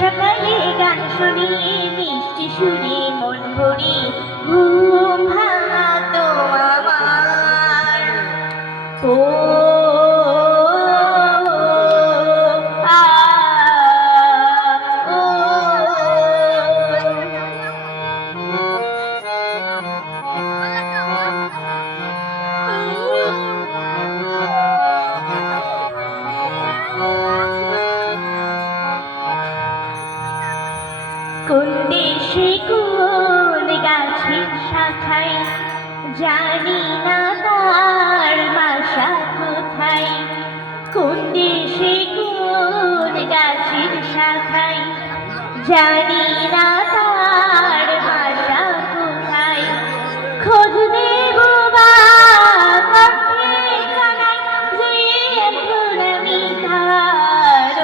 সকালে গান শুনি মিষ্টি সুরে মন ভরি ঘুম ভাঙাতো আমার ও আ ও কোন দেশে কোন গাছের শাখায় জানি না তার বাসা কোথায় কোন দেশে কোন গাছের শাখায় জানি না তার বাসা কোথায় খোঁজ নেব বা কণ্ঠে কানাই যে এখন আমি তার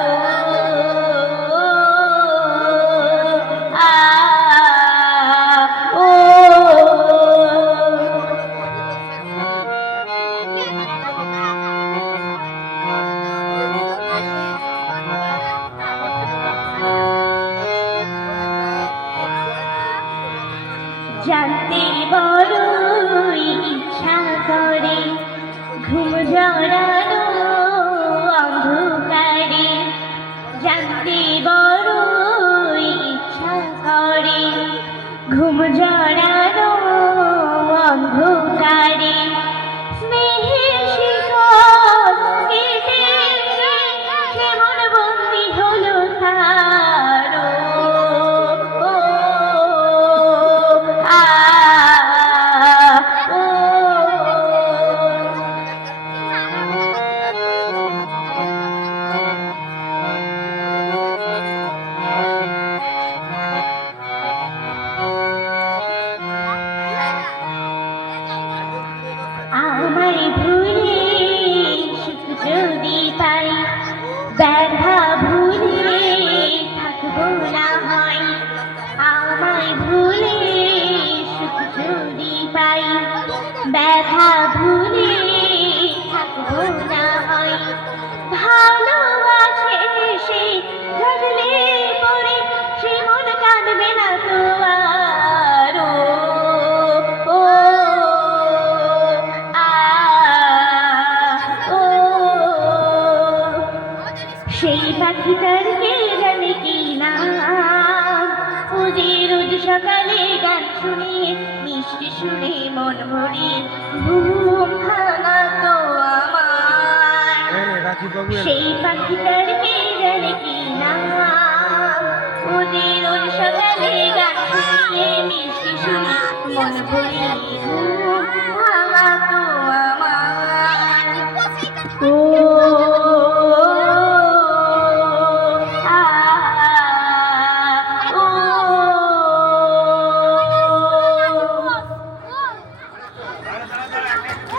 ও জানতে বড়ই ইচ্ছা করে ঘুম জড়ানো অন্ধকারে জানতে বড়ই ইচ্ছা করে ঘুম জড়ানো অন্ধকারে স্নেহের শিকল কেটে কেমন বন্দি হলো তার ও আ ও আমায় ভুলে সুখ যদি পাই ব্যথা ভুলে থাকবো না হয় আমায় ভুলে সুখ যদি পাই ব্যথা ভুলে থাকবো না হয় ভালোবাসে সে ধরলে পরে সে মন কাঁদবে না তো আর ও আ ও সেই পাখিটার কে জানে কি নাম ও যে রোজ সকালে গান শুনে মিষ্টি শুনে মন ভরে ঘুম ভাঙাতো আমার সেই পাখিটার কে জানে কি নাম ও যে রোজ সকালে গান শুনে মিষ্টি শুনে মন ভরে ঘুম ভাঙাতো আমার